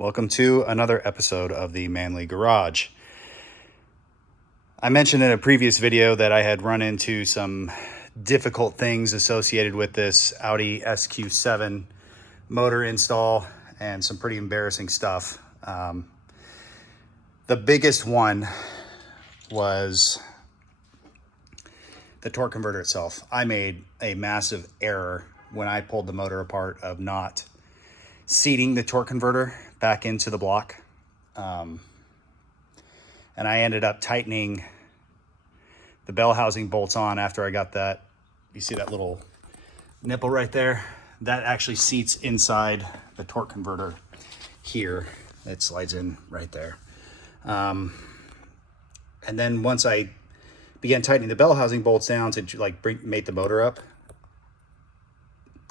Welcome to another episode of the Manly Garage. I mentioned in a previous video that I had run into some difficult things associated with this Audi SQ7 motor install and some pretty embarrassing stuff. The biggest one was the torque converter itself. I made a massive error when I pulled the motor apart of not seating the torque converter back into the block. And I ended up tightening the bell housing bolts on after I got that. You see that little nipple right there? That actually seats inside the torque converter here. It slides in right there. And then once I began tightening the bell housing bolts down to mate the motor up,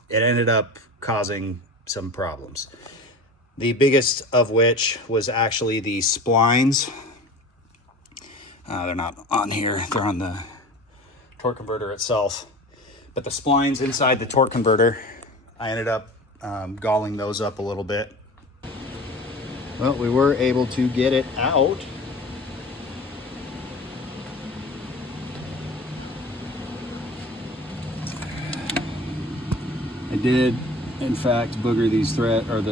it ended up causing some problems. The biggest of which was actually the splines. They're not on here, they're on the torque converter itself. But the splines inside the torque converter, I ended up galling those up a little bit. Well, we were able to get it out. I did, in fact, booger these the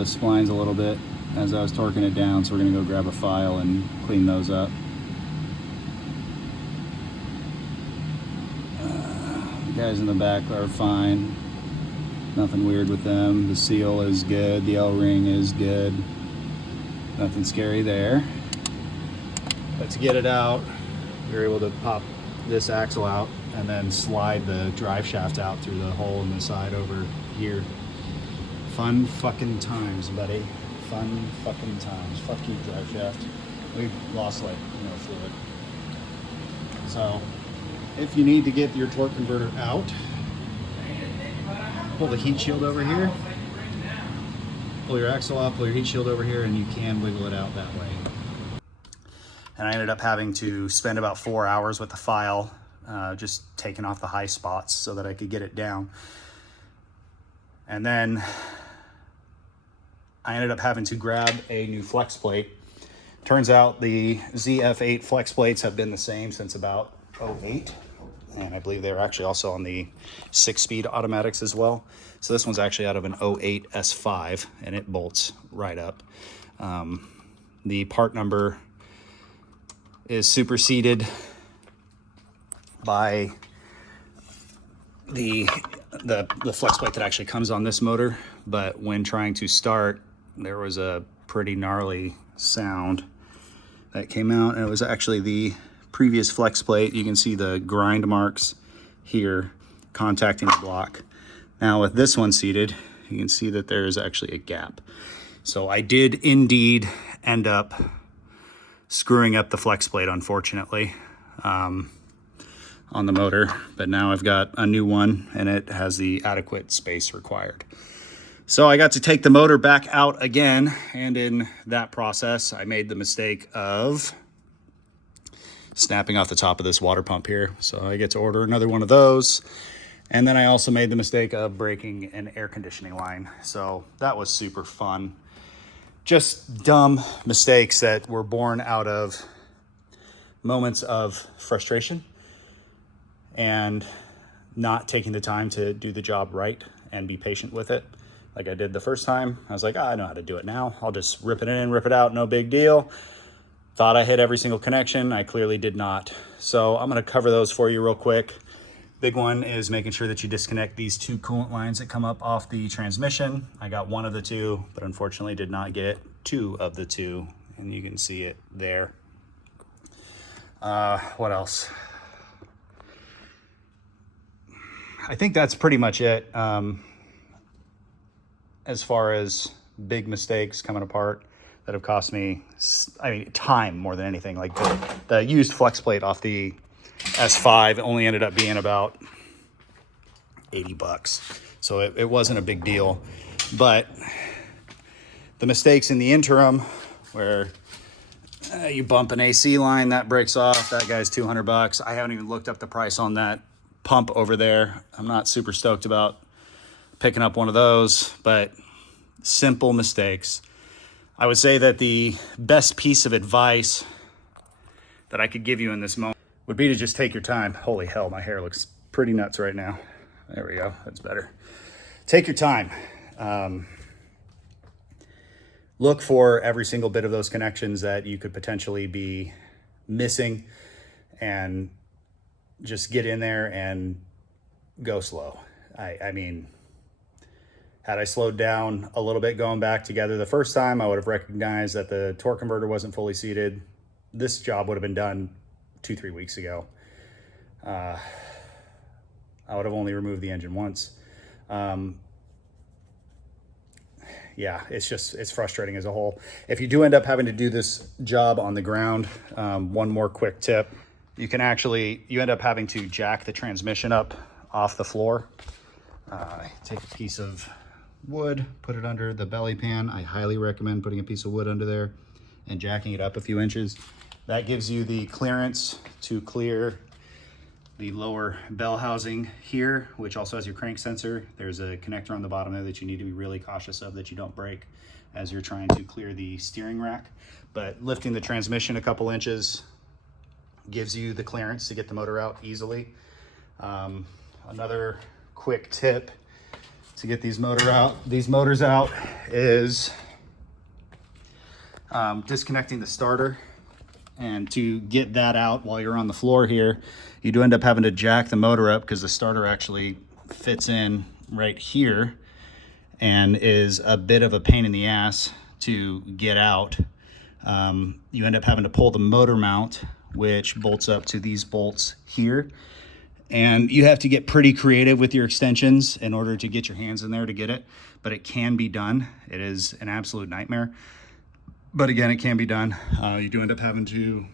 splines a little bit as I was torquing it down, so we're gonna go grab a file and clean those up. The guys in the back are fine. Nothing weird with them. The seal is good, the O-ring is good. Nothing scary there. But to get it out, we were able to pop this axle out and then slide the drive shaft out through the hole in the side over here. Fun fucking times, buddy. Fun fucking times. Fuck you, drive shaft. We've lost no fluid. So, if you need to get your torque converter out, pull the heat shield over here. Pull your axle off, pull your heat shield over here, and you can wiggle it out that way. And I ended up having to spend about 4 hours with the file, just taking off the high spots so that I could get it down. And then I ended up having to grab a new flex plate. Turns out the ZF8 flex plates have been the same since about 08. And I believe they're actually also on the 6-speed automatics as well. So this one's actually out of an 08 S5 and it bolts right up. The part number is superseded by the flex plate that actually comes on this motor, but when trying to start, there was a pretty gnarly sound that came out, and it was actually the previous flex plate. You can see the grind marks here contacting the block. Now with this one seated, you can see that there is actually a gap. So I did indeed end up screwing up the flex plate, unfortunately, on the motor, but now I've got a new one and it has the adequate space required. So I got to take the motor back out again, and in that process I made the mistake of snapping off the top of this water pump here. So I get to order another one of those. And then I also made the mistake of breaking an air conditioning line. So that was super fun. Just dumb mistakes that were born out of moments of frustration and not taking the time to do the job right and be patient with it. Like I did the first time. I was like, I know how to do it now. I'll just rip it in, rip it out, no big deal. Thought I hit every single connection. I clearly did not. So I'm gonna cover those for you real quick. Big one is making sure that you disconnect these two coolant lines that come up off the transmission. I got one of the two, but unfortunately did not get two of the two, and you can see it there. What else? I think that's pretty much it. As far as big mistakes coming apart that have cost me, time more than anything. Like the used flex plate off the S5 only ended up being about 80 bucks. So it wasn't a big deal, but the mistakes in the interim where you bump an AC line, that breaks off, that guy's 200 bucks. I haven't even looked up the price on that pump over there. I'm not super stoked about picking up one of those, but simple mistakes. I would say that the best piece of advice that I could give you in this moment would be to just take your time. Holy hell, my hair looks pretty nuts right now. There we go, that's better. Take your time. Look for every single bit of those connections that you could potentially be missing, and just get in there and go slow. I mean, had I slowed down a little bit going back together the first time, I would have recognized that the torque converter wasn't fully seated. This job would have been done 2-3 weeks ago. I would have only removed the engine once. Yeah, it's frustrating as a whole. If you do end up having to do this job on the ground, one more quick tip. You end up having to jack the transmission up off the floor. Take a piece of wood, put it under the belly pan. I highly recommend putting a piece of wood under there and jacking it up a few inches. That gives you the clearance to clear the lower bell housing here, which also has your crank sensor. There's a connector on the bottom there that you need to be really cautious of, that you don't break as you're trying to clear the steering rack. But lifting the transmission a couple inches gives you the clearance to get the motor out easily. Another quick tip to get these motors out is disconnecting the starter. And to get that out while you're on the floor here, you do end up having to jack the motor up, because the starter actually fits in right here and is a bit of a pain in the ass to get out. You end up having to pull the motor mount, which bolts up to these bolts here. And you have to get pretty creative with your extensions in order to get your hands in there to get it, but it can be done. It is an absolute nightmare, but again, it can be done. You do end up having to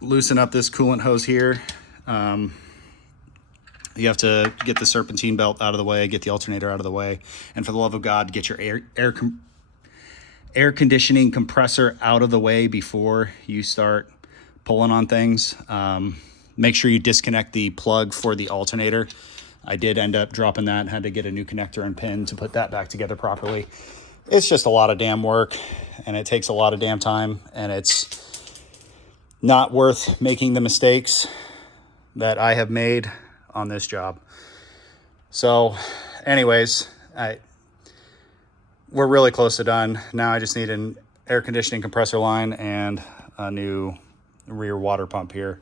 loosen up this coolant hose here. You have to get the serpentine belt out of the way, get the alternator out of the way, and for the love of God, get your air conditioning compressor out of the way before you start pulling on things. Make sure you disconnect the plug for the alternator. I did end up dropping that and had to get a new connector and pin to put that back together properly. It's just a lot of damn work, and it takes a lot of damn time, and it's not worth making the mistakes that I have made on this job. So anyways, we're really close to done. Now I just need an air conditioning compressor line and a new rear water pump here,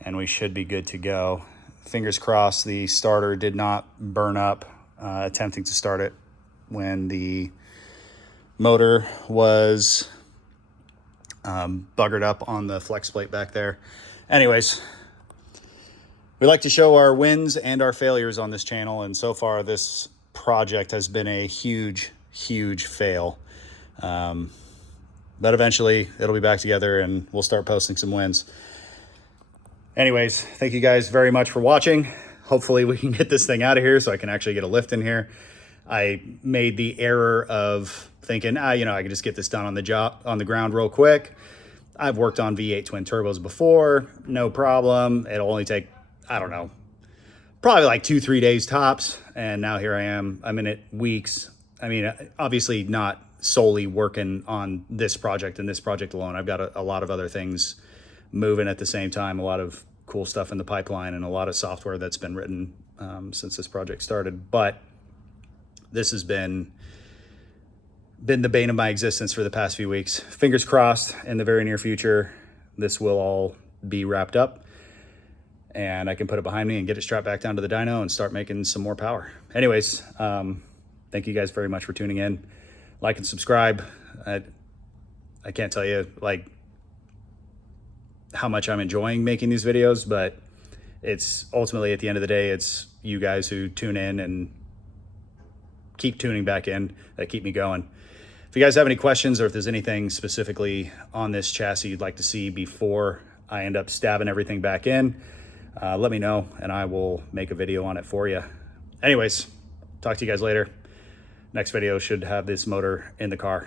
and we should be good to go. Fingers crossed the starter did not burn up attempting to start it when the motor was buggered up on the flex plate back there. Anyways, we like to show our wins and our failures on this channel, and so far this project has been a huge fail. But eventually it'll be back together and we'll start posting some wins. Anyways, thank you guys very much for watching. Hopefully we can get this thing out of here so I can actually get a lift in here. I made the error of thinking, I can just get this done on the ground real quick. I've worked on V8 twin turbos before, no problem. It'll only take, I don't know, probably like 2-3 days tops. And now here I am, I'm in it weeks. I mean, obviously not solely working on this project and this project alone. I've got a lot of other things moving at the same time, a lot of cool stuff in the pipeline, and a lot of software that's been written since this project started. But this has been the bane of my existence for the past few weeks. Fingers crossed, in the very near future, this will all be wrapped up and I can put it behind me and get it strapped back down to the dyno and start making some more power. Anyways, thank you guys very much for tuning in. Like and subscribe. I can't tell you like how much I'm enjoying making these videos, but it's ultimately, at the end of the day, it's you guys who tune in and keep tuning back in that keep me going. If you guys have any questions, or if there's anything specifically on this chassis you'd like to see before I end up stabbing everything back in, let me know and I will make a video on it for you. Anyways, talk to you guys later. Next video should have this motor in the car.